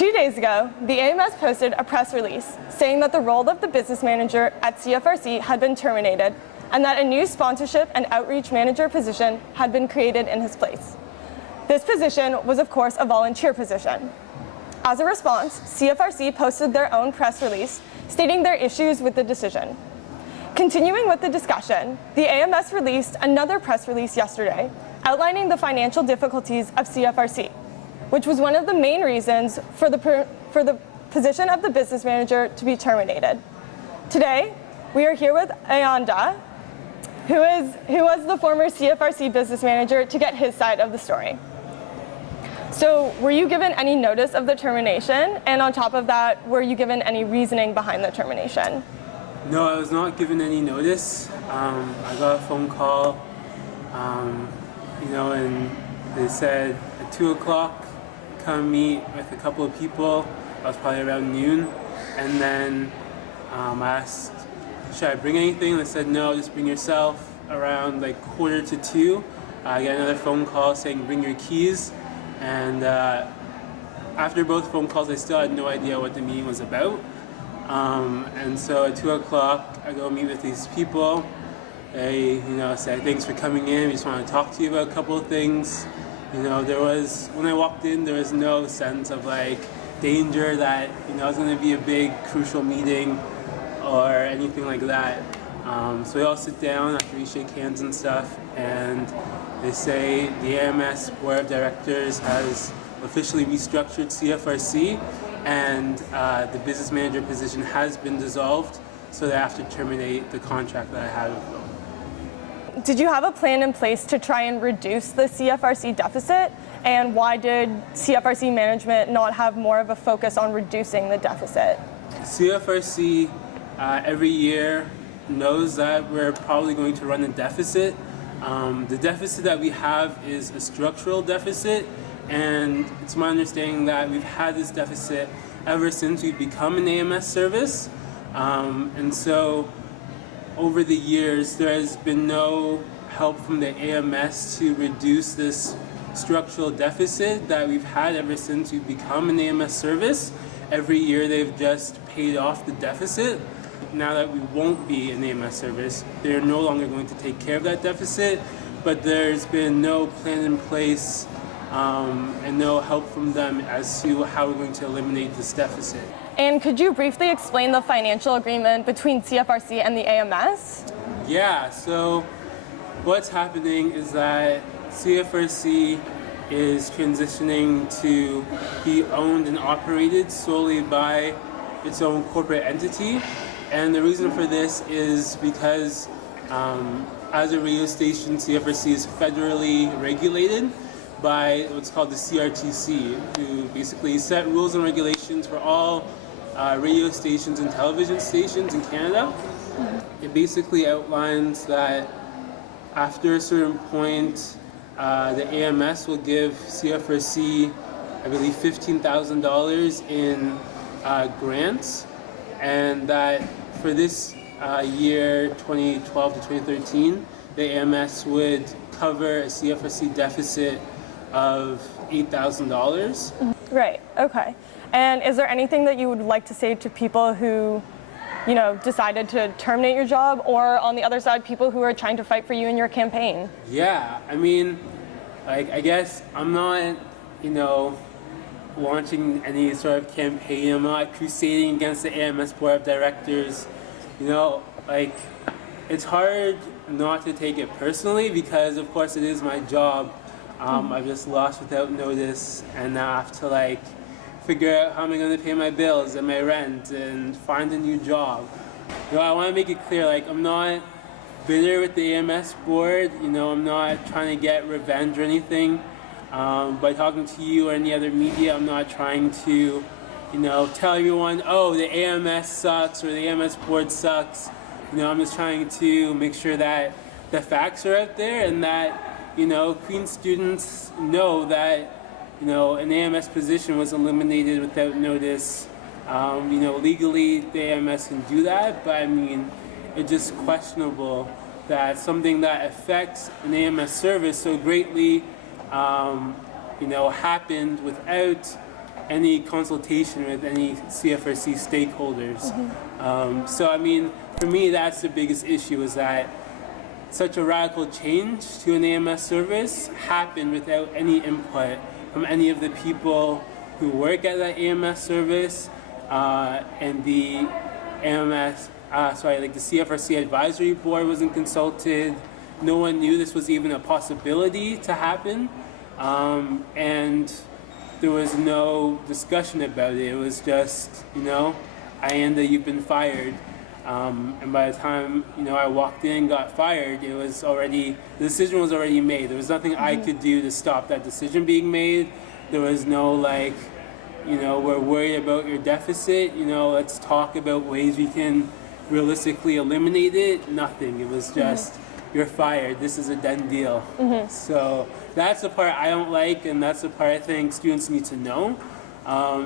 2 days ago, the AMS posted a press release saying that the role of the business manager at CFRC had been terminated and that a new sponsorship and outreach manager position had been created in his place. This position was, of course, a volunteer position. As a response, CFRC posted their own press release stating their issues with the decision. Continuing with the discussion, the AMS released another press release yesterday outlining the financial difficulties of CFRC, which was one of the main reasons for the position of the business manager to be terminated. Today, we are here with Ayanda, who was the former CFRC business manager, to get his side of the story. So, were you given any notice of the termination? And on top of that, were you given any reasoning behind the termination? No, I was not given any notice. I got a phone call, and they said at 2 o'clock, come meet with a couple of people. That was probably around noon. And then I asked, should I bring anything? They said, no, just bring yourself. Around like 1:45, I got another phone call saying, bring your keys. And after both phone calls, I still had no idea what the meeting was about. And so at 2 o'clock, I go meet with these people. They, said, thanks for coming in. We just want to talk to you about a couple of things. When I walked in, there was no sense of like danger that, it was going to be a big, crucial meeting or anything like that. So we all sit down after we shake hands and stuff, and they say the AMS Board of Directors has officially restructured CFRC, and the business manager position has been dissolved, so they have to terminate the contract that I had with them. Did you have a plan in place to try and reduce the CFRC deficit? And why did CFRC management not have more of a focus on reducing the deficit? CFRC every year knows that we're probably going to run a deficit. The deficit that we have is a structural deficit, and it's my understanding that we've had this deficit ever since we've become an AMS service. And so over the years, there has been no help from the AMS to reduce this structural deficit that we've had ever since we've become an AMS service. Every year they've just paid off the deficit. Now that we won't be an AMS service, they're no longer going to take care of that deficit, but there's been no plan in place and no help from them as to how we're going to eliminate this deficit. And could you briefly explain the financial agreement between CFRC and the AMS? Yeah, so what's happening is that CFRC is transitioning to be owned and operated solely by its own corporate entity. And the reason for this is because as a radio station, CFRC is federally regulated by what's called the CRTC, who basically set rules and regulations for all radio stations and television stations in Canada. It basically outlines that after a certain point, the AMS will give CFRC, I believe, $15,000 in grants, and that for this year, 2012 to 2013, the AMS would cover a CFRC deficit of $8,000. Right, okay. And is there anything that you would like to say to people who, decided to terminate your job, or on the other side, people who are trying to fight for you in your campaign? Yeah, I mean, I guess I'm not, launching any sort of campaign. I'm not crusading against the AMS Board of Directors. It's hard not to take it personally because, of course, it is my job. I've just lost without notice, and now I have to figure out how am I going to pay my bills and my rent and find a new job. I want to make it clear, I'm not bitter with the AMS board. I'm not trying to get revenge or anything. By talking to you or any other media, I'm not trying to, tell everyone, oh, the AMS sucks or the AMS board sucks. I'm just trying to make sure that the facts are out there and that, Queen students know that, an AMS position was eliminated without notice. Legally, the AMS can do that, but it's just questionable that something that affects an AMS service so greatly, happened without any consultation with any CFRC stakeholders. So I mean, for me, that's the biggest issue, is that such a radical change to an AMS service happened without any input from any of the people who work at that AMS service, and the the CFRC advisory board wasn't consulted. No one knew this was even a possibility to happen, and there was no discussion about it. It was just, Ayanda, you've been fired. And by the time, I walked in and got fired, the decision was already made. There was nothing I could do to stop that decision being made. There was no we're worried about your deficit, let's talk about ways we can realistically eliminate it. Nothing. It was just, you're fired, this is a done deal. So that's the part I don't like, and that's the part I think students need to know,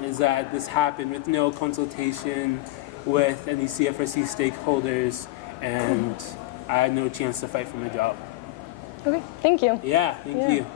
is that this happened with no consultation with any CFRC stakeholders, and I had no chance to fight for my job. Okay, thank you. Yeah, thank you.